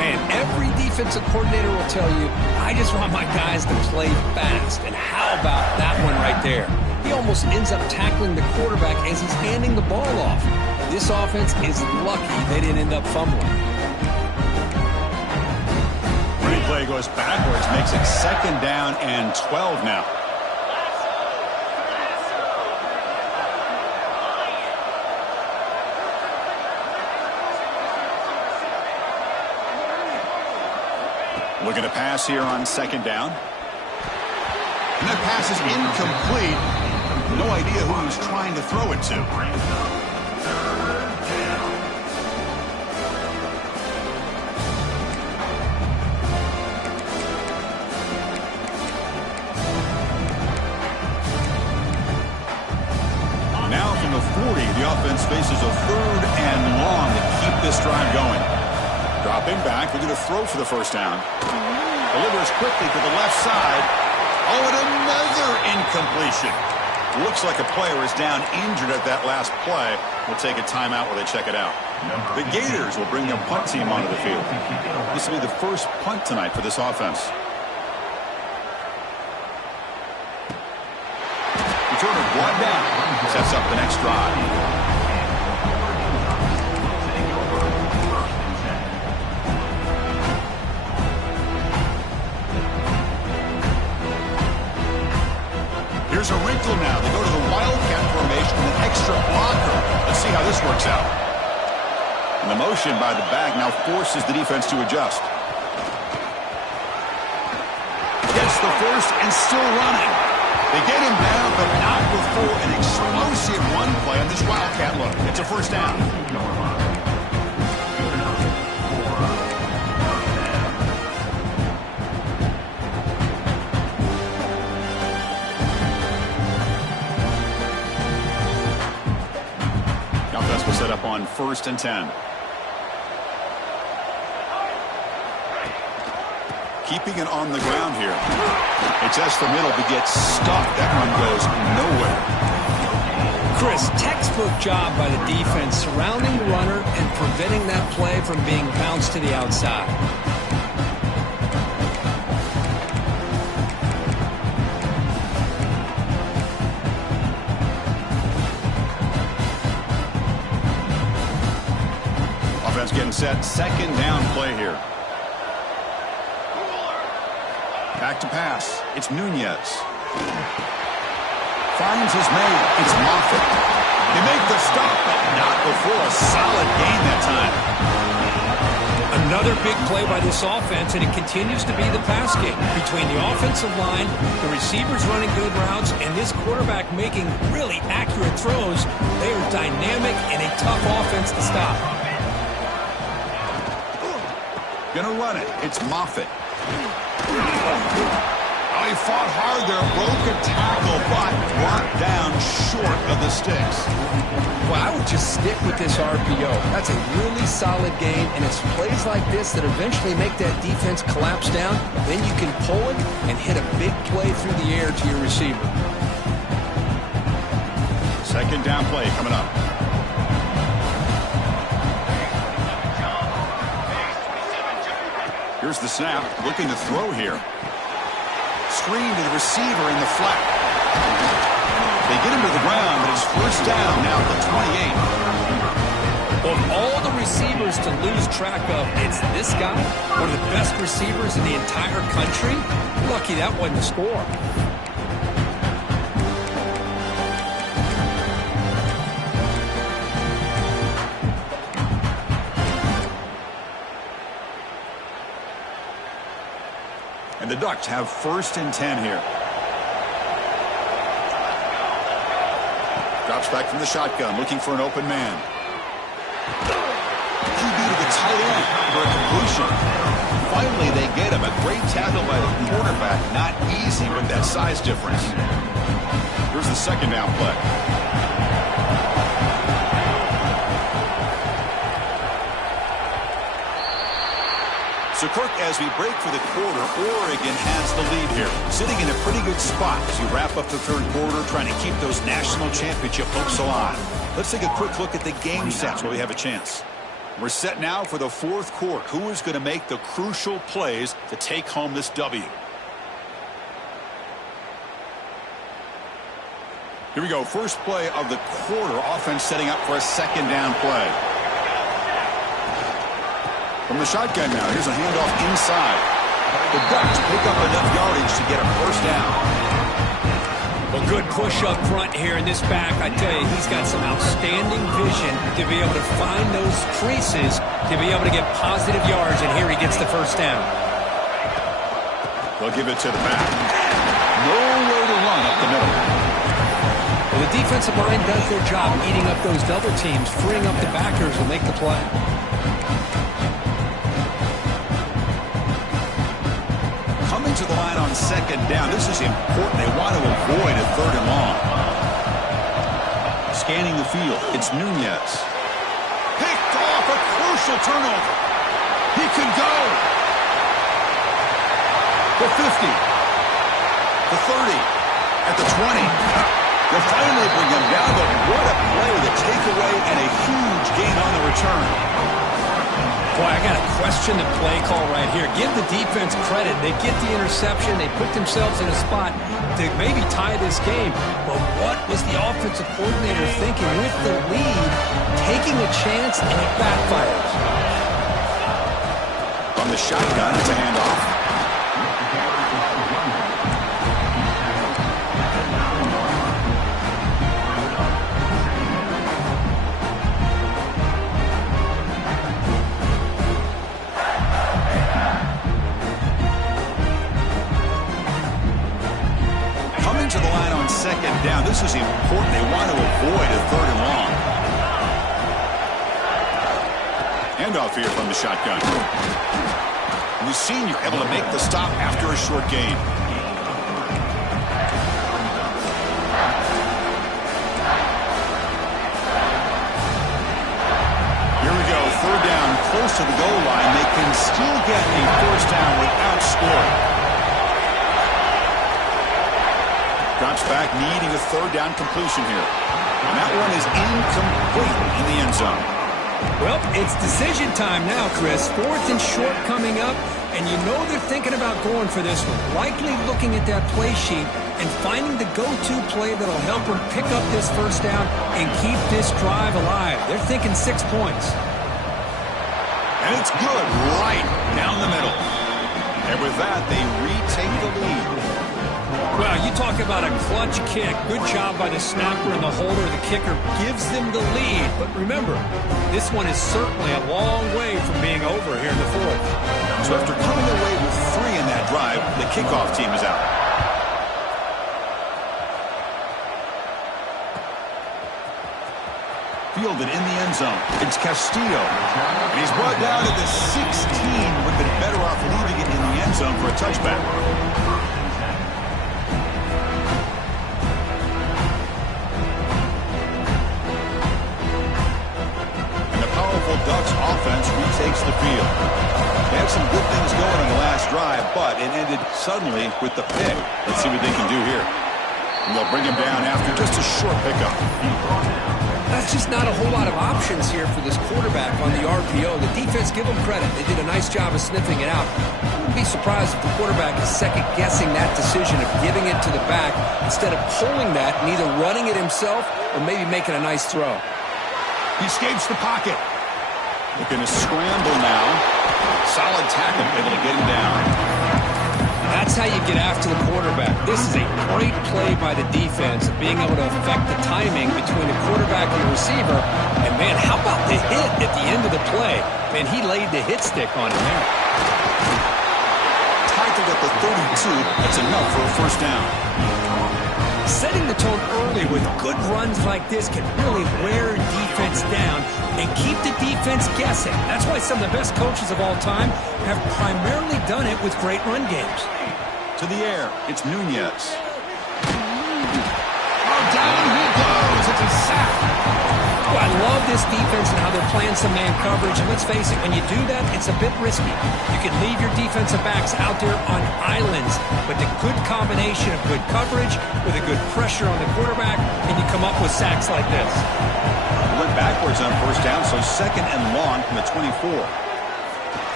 Man, every defensive coordinator will tell you, I just want my guys to play fast. And how about that one right there? He almost ends up tackling the quarterback as he's handing the ball off. This offense is lucky they didn't end up fumbling. Running play goes backwards, makes it 2nd down and 12 now. Looking to pass here on 2nd down. And that pass is incomplete. No idea who he's trying to throw it to. Now from the 40, the offense faces a 3rd and long to keep this drive going. Dropping back, they're going to throw for the 1st down. Delivers quickly to the left side. Oh, and another incompletion. Looks like a player is down injured at that last play. We'll take a timeout while they check it out. The Gators will bring their punt team onto the field. This will be the first punt tonight for this offense. Returner brought down. Sets up the next drive. Here's a wrinkle now. They go to the wildcat formation with an extra blocker. Let's see how this works out. And the motion by the back now forces the defense to adjust. Gets the first and still running. They get him down, but not before an explosive run play on this wildcat look. It's a 1st down. Will set up on 1st and 10. Keeping it on the ground here. It tests the middle but gets stuck. That one goes nowhere. Chris, textbook job by the defense surrounding the runner and preventing that play from being bounced to the outside. Getting set, 2nd down play here. Back to pass. It's Nunez. Finds his man. It's Moffitt. They make the stop, but not before a solid gain that time. Another big play by this offense, and it continues to be the pass game. Between the offensive line, the receivers running good routes, and this quarterback making really accurate throws, they are dynamic and a tough offense to stop. Gonna run it. It's Moffitt. Oh, he fought hard there. Broke a tackle, but brought down short of the sticks. Well, I would just stick with this RPO. That's a really solid game, and it's plays like this that eventually make that defense collapse down. Then you can pull it and hit a big play through the air to your receiver. 2nd down play coming up. Here's the snap, looking to throw here. Screen to the receiver in the flat. They get him to the ground, but it's 1st down now at the 28. Of all the receivers to lose track of, it's this guy, one of the best receivers in the entire country. Lucky that wasn't a score. And the Ducks have 1st and 10 here. Drops back from the shotgun, looking for an open man. QB to the tight end for a completion. Finally, they get him. A great tackle by the quarterback. Not easy with that size difference. Here's the 2nd down play. So, Kirk, as we break for the quarter, Oregon has the lead here, sitting in a pretty good spot as you wrap up the 3rd quarter, trying to keep those national championship hopes alive. Let's take a quick look at the game stats while we have a chance. We're set now for the fourth quarter. Who is going to make the crucial plays to take home this W? Here we go. First play of the quarter. Offense setting up for a second down play. From the shotgun now. Here's a handoff inside. The Ducks pick up enough yardage to get a first down. Well, good push up front here in this back. I tell you, he's got some outstanding vision to be able to find those creases, to be able to get positive yards, and here he gets the first down. They'll give it to the back. Nowhere to run up the middle. Well, the defensive line does their job eating up those double teams, freeing up the backers to make the play. Coming to the line on second down. This is important. They want to avoid a third and long. Scanning the field. It's Nunez. Picked off, a crucial turnover. He could go. The 50. The 30. At the 20. They'll finally bring him down, but what a play, the takeaway, and a huge gain on the return. Boy, I got to question the play call right here. Give the defense credit. They get the interception. They put themselves in a spot to maybe tie this game. But what was the offensive coordinator thinking with the lead, taking a chance, and it backfires? From the shotgun, it's a handoff. To the line on second down. This is important. They want to avoid a third and long. Handoff here from the shotgun. The senior able to make the stop after a short gain. Here we go. Third down, close to the goal line. They can still get a first down without scoring. Drops back, needing a third down completion here. And that one is incomplete in the end zone. Well, it's decision time now, Chris. Fourth and short coming up, and you know they're thinking about going for this one. Likely looking at that play sheet and finding the go-to play that'll help them pick up this first down and keep this drive alive. They're thinking 6 points. And it's good right down the middle. And with that, they retake the lead. Well, you talk about a clutch kick. Good job by the snapper and the holder. The kicker gives them the lead. But remember, this one is certainly a long way from being over here in the fourth. So after coming away with 3 in that drive, the kickoff team is out. Fielded in the end zone. It's Castillo. And he's brought down to the 16. Would have been better off leaving it in the end zone for a touchback. Ducks offense retakes the field. They had some good things going on the last drive, but it ended suddenly with the pick. Let's see what they can do here. And they'll bring him down after just a short pickup. That's just not a whole lot of options here for this quarterback on the RPO. The defense, give them credit. They did a nice job of sniffing it out. I wouldn't be surprised if the quarterback is second-guessing that decision of giving it to the back instead of pulling that and either running it himself or maybe making a nice throw. He escapes the pocket. Looking to scramble now. Solid tackle, able to get him down. That's how you get after the quarterback. This is a great play by the defense, being able to affect the timing between the quarterback and the receiver. And, man, how about the hit at the end of the play? Man, he laid the hit stick on him there. Tackled at the 32. That's enough for a first down. Setting the tone early with good runs like this can really wear defense down and keep the defense guessing. That's why some of the best coaches of all time have primarily done it with great run games. To the air, it's Nunez. Oh, down he goes. It's a sack. Well, I love this defense and how they're playing some man coverage. And let's face it, when you do that, it's a bit risky. You can leave your defensive backs out there on islands, but the good combination of good coverage with a good pressure on the quarterback, and you come up with sacks like this. went backwards on first down, so second and long from the 24.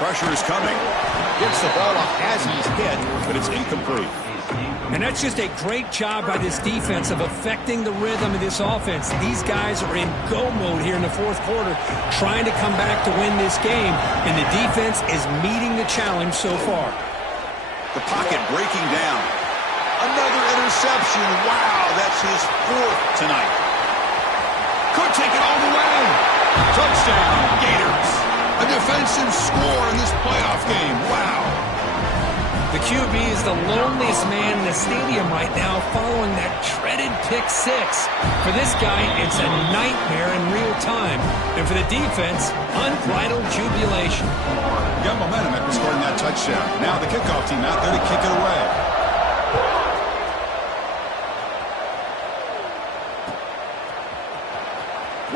Pressure is coming. Gets the ball off as he's hit, but it's incomplete. And that's just a great job by this defense of affecting the rhythm of this offense. These guys are in go mode here in the fourth quarter, trying to come back to win this game, and the defense is meeting the challenge so far. The pocket breaking down. Another interception. Wow, that's his fourth tonight. Could take it all the way. Touchdown, Gators. A defensive score in this playoff game. Wow. The QB is the loneliest man in the stadium right now following that treaded pick six. For this guy, it's a nightmare in real time. And for the defense, unbridled jubilation. Got momentum after scoring that touchdown. Now the kickoff team out there to kick it away.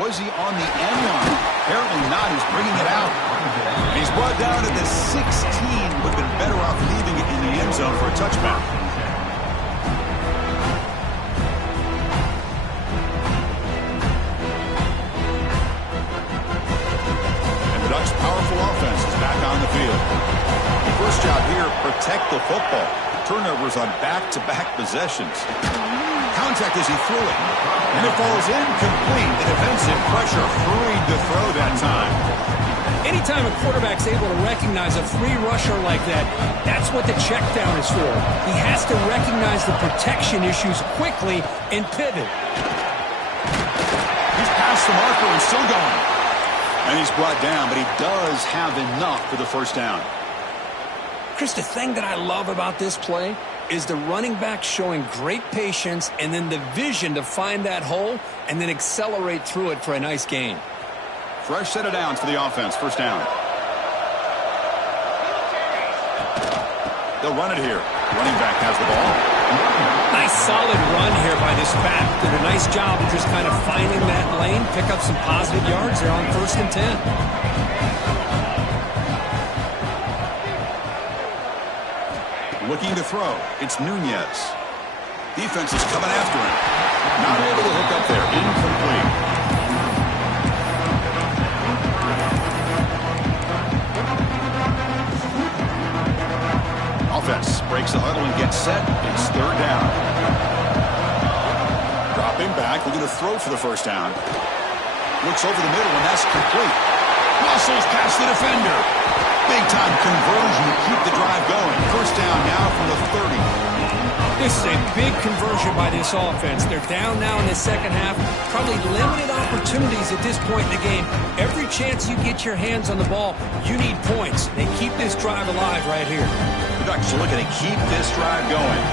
Was he on the end line? Apparently not. He's bringing it out. He's brought down at the 16. Would have been better off leaving it in the end zone for a touchback. And the Ducks' powerful offense is back on the field. The first job here, protect the football. Turnovers on back-to-back possessions. Contact as he threw it. And it falls incomplete. The defensive pressure hurried the throw that time. Anytime a quarterback's able to recognize a free rusher like that, that's what the check down is for. He has to recognize the protection issues quickly and pivot. He's past the marker and still going. And he's brought down, but he does have enough for the first down. Chris, the thing that I love about this play is the running back showing great patience and then the vision to find that hole and then accelerate through it for a nice gain. Fresh set of downs for the offense. First down. They'll run it here. Running back has the ball. Nice solid run here by this back. Did a nice job of just kind of finding that lane, pick up some positive yards there on 1st and 10. Looking to throw. It's Nunez. Defense is coming after him. Not able to hook up there. Incomplete. Offense breaks the huddle and gets set. It's third down. Dropping back. Looking to throw for the first down. Looks over the middle, and that's complete. Muscles past the defender. Big-time conversion to keep the drive going. First down now from the 30. This is a big conversion by this offense. They're down now in the second half. Probably limited opportunities at this point in the game. Every chance you get your hands on the ball, you need points. They keep this drive alive right here. The Ducks are looking to keep this drive going.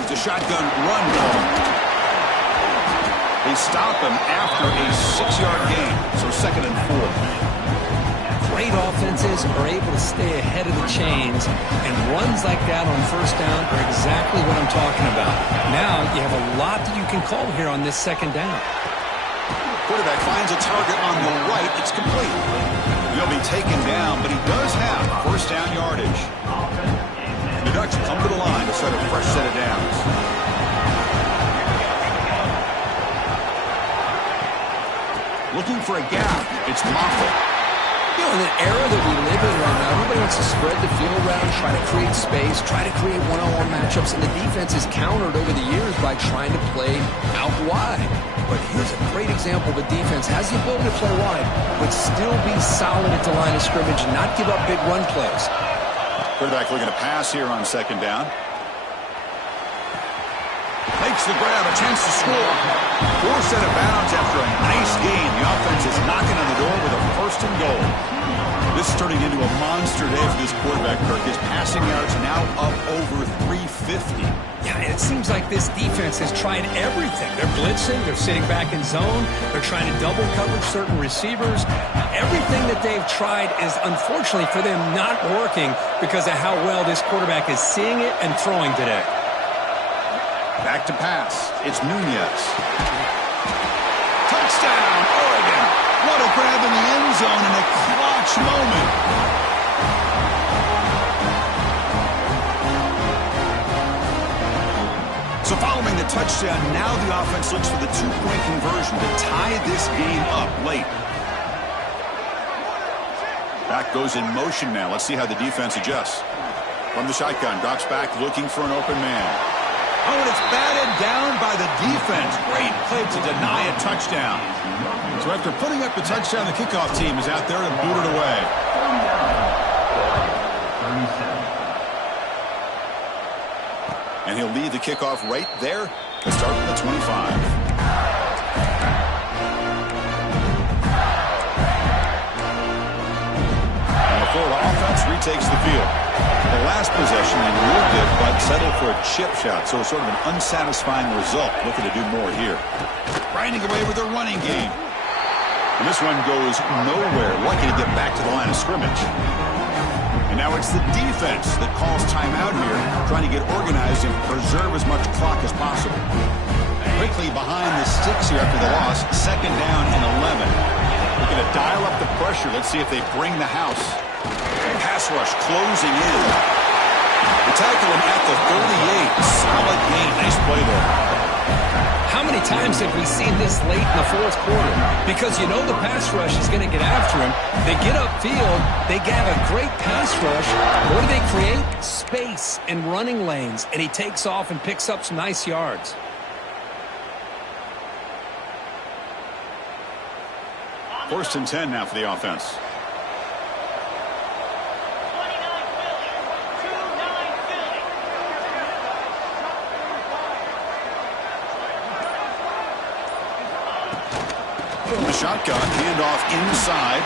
It's a shotgun run call. They stop him after a 6-yard gain, so 2nd and 4. Great offenses are able to stay ahead of the chains, and runs like that on first down are exactly what I'm talking about. Now you have a lot that you can call here on this second down. Quarterback finds a target on the right. It's complete. He'll be taken down, but he does have first down yardage. The Ducks come to the line to start a fresh set of downs. Looking for a gap. It's Moffitt. You know, in the era that we live in right now, everybody wants to spread the field around, try to create space, try to create one-on-one matchups, and the defense is countered over the years by trying to play out wide. But here's a great example of a defense has the ability to play wide, but still be solid at the line of scrimmage and not give up big run plays. Quarterback looking to pass here on second down. Makes the grab, a chance to score. 4 set of bounds after a nice gain. The offense is knocking on the door with a 1st and goal. This is turning into a monster day for this quarterback, Kirk. His passing yards now up over 350. Yeah, and it seems like this defense has tried everything. They're blitzing, they're sitting back in zone, they're trying to double coverage certain receivers. Everything that they've tried is, unfortunately for them, not working because of how well this quarterback is seeing it and throwing today. Back to pass. It's Nunez. Touchdown, Oregon. What a grab in the end zone in a clutch moment. So following the touchdown, now the offense looks for the two-point conversion to tie this game up late. Back goes in motion now. Let's see how the defense adjusts. From the shotgun, drops back looking for an open man. Oh, and it's batted down by the defense. Great play to deny a touchdown. So after putting up the touchdown, the kickoff team is out there to boot it away. And he'll lead the kickoff right there to start at the 25. Florida offense retakes the field. The last possession in real good, but settled for a chip shot, so sort of an unsatisfying result. Looking to do more here. Grinding away with a running game. And this one goes nowhere. Lucky to get back to the line of scrimmage. And now it's the defense that calls timeout here, trying to get organized and preserve as much clock as possible. Quickly behind the sticks here after the loss. Second down and 11. We're going to dial up the pressure. Let's see if they bring the house. Pass rush closing in. They tackle him at the 38. Solid game. Nice play there. How many times have we seen this late in the fourth quarter? Because you know the pass rush is going to get after him. They get upfield. They have a great pass rush. What do they create? Space and running lanes. And he takes off and picks up some nice yards. First and 10 now for the offense. From the shotgun, handoff inside.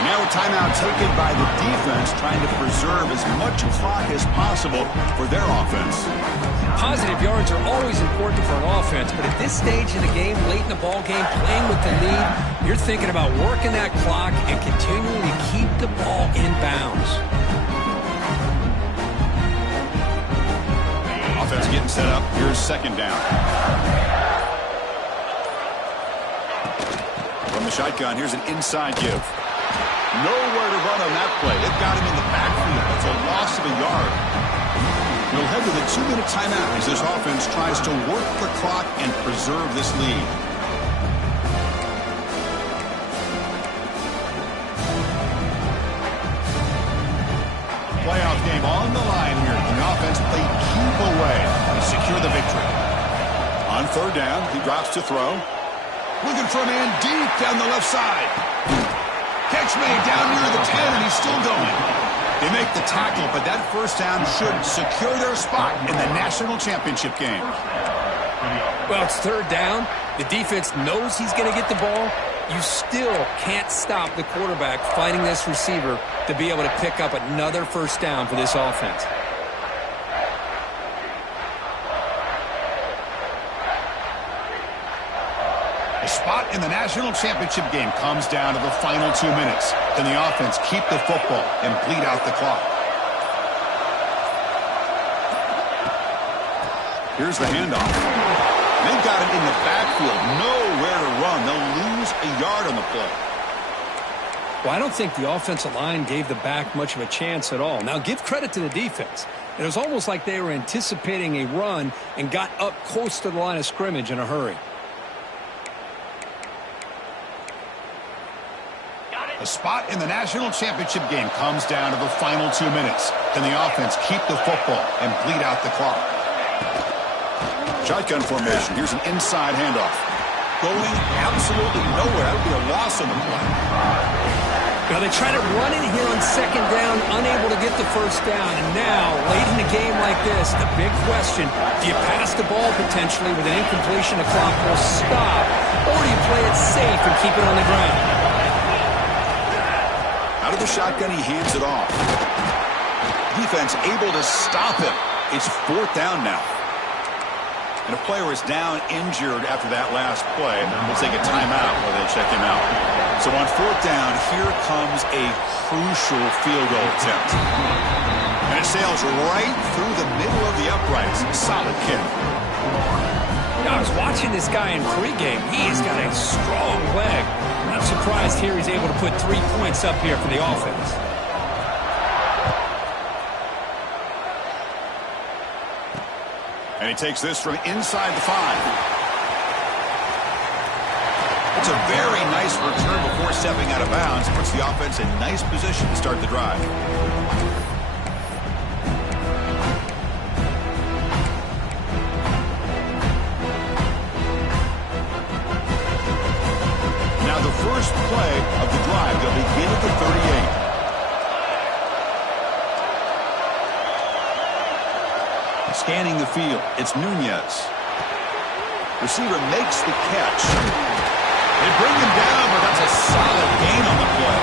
Now a timeout taken by the defense, trying to preserve as much clock as possible for their offense. Positive yards are always important for an offense, but at this stage in the game, late in the ball game, playing with the lead, you're thinking about working that clock and continuing to keep the ball in bounds. Offense getting set up. Here's second down. From the shotgun, here's an inside give. Nowhere to run on that play. They've got him in the backfield. That's a loss of a yard. We'll head to the 2-minute timeout as this offense tries to work the clock and preserve this lead. Playoff game on the line here. The offense played keep away to secure the victory. On third down, he drops to throw. Looking for a man deep down the left side. Catch made down near the 10, and he's still going. They make the tackle, but that first down should secure their spot in the national championship game. Well, it's third down. The defense knows he's going to get the ball. You still can't stop the quarterback finding this receiver to be able to pick up another first down for this offense. Spot in the national championship game comes down to the final 2 minutes. Can the offense keep the football and bleed out the clock? Here's the handoff. They've got it in the backfield. Nowhere to run. They'll lose a yard on the play. Well, I don't think the offensive line gave the back much of a chance at all. Now, give credit to the defense. It was almost like they were anticipating a run and got up close to the line of scrimmage in a hurry. A spot in the national championship game comes down to the final 2 minutes. Can the offense keep the football and bleed out the clock? Shotgun formation. Here's an inside handoff. Going absolutely nowhere. That would be a loss on the play. Now they try to run it here on second down, unable to get the first down. And now, late in a game like this, the big question, do you pass the ball potentially with an incompletion? The clock will stop. Or do you play it safe and keep it on the ground? Out of the shotgun, he hands it off. Defense able to stop him. It's fourth down now. And a player is down injured after that last play. We'll take a timeout while they check him out. So on fourth down, here comes a crucial field goal attempt. And it sails right through the middle of the uprights. Solid kick. Now, I was watching this guy in pregame. He's got a strong leg. I'm surprised here he's able to put 3 points up here for the offense. And he takes this from inside the 5. It's a very nice return before stepping out of bounds. Puts the offense in nice position to start the drive. Now the first play of the drive. They'll begin at the 38. Scanning the field, it's Nunez. Receiver makes the catch. They bring him down, but that's a solid gain on the play.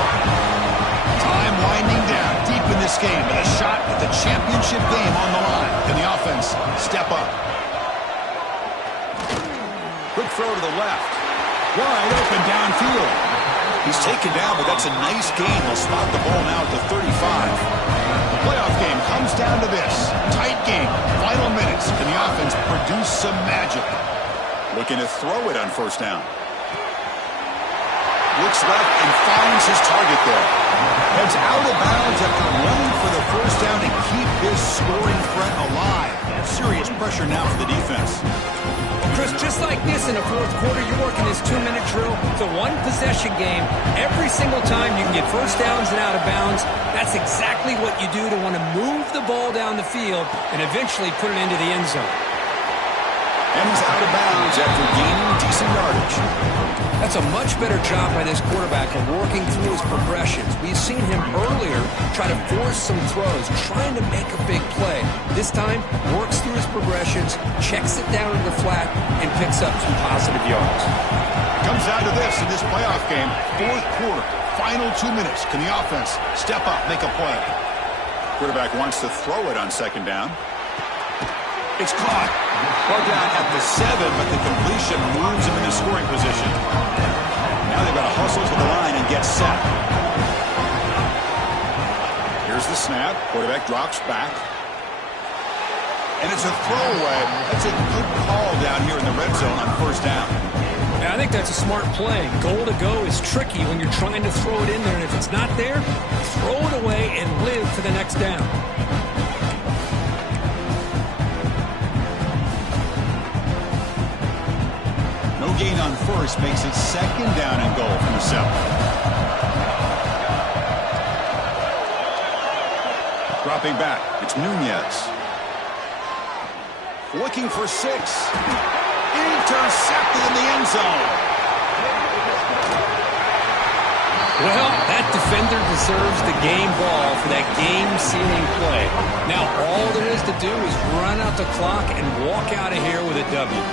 Time winding down deep in this game, and a shot at the championship game on the line. Can the offense step up? Quick throw to the left. Wide open downfield. He's taken down, but that's a nice gain. They'll spot the ball now at the 35. The playoff game comes down to this. Tight game. Final minutes. Can the offense produce some magic? Looking to throw it on first down. Looks left and finds his target there. Heads out of bounds after running for the first down to keep his scoring threat alive. Serious pressure now for the defense. Chris, just like this in the fourth quarter, you're working this 2-minute drill. It's a one-possession game. Every single time you can get first downs and out of bounds, that's exactly what you do to want to move the ball down the field and eventually put it into the end zone. And he's out of bounds after gaining decent yardage. That's a much better job by this quarterback of working through his progressions. We've seen him earlier try to force some throws, trying to make a big play. This time, works through his progressions, checks it down in the flat, and picks up some positive yards. It comes down to this in this playoff game. Fourth quarter, final 2 minutes. Can the offense step up, make a play? Quarterback wants to throw it on second down. It's caught. Ball down at the 7, but the completion moves him into scoring position. Now they've got to hustle to the line and get set. Here's the snap. Quarterback drops back. And it's a throwaway. That's a good call down here in the red zone on first down. Yeah, I think that's a smart play. Goal to go is tricky when you're trying to throw it in there, and if it's not there, throw it away and live for the next down. Gain on first makes it second down and goal from the 7. Dropping back, it's Nunez. Looking for 6. Intercepted in the end zone. Well, that defender deserves the game ball for that game-sealing play. Now all there is to do is run out the clock and walk out of here with a W.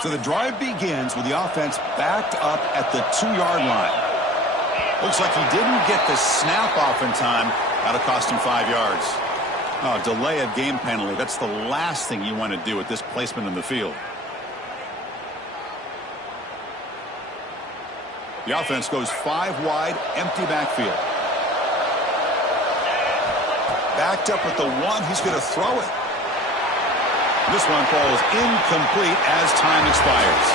So the drive begins with the offense backed up at the 2-yard line. Looks like he didn't get the snap off in time. That'll cost him 5 yards. Oh, delay of game penalty. That's the last thing you want to do at this placement in the field. The offense goes 5 wide, empty backfield. Backed up at the 1, he's going to throw it. This one falls incomplete as time expires.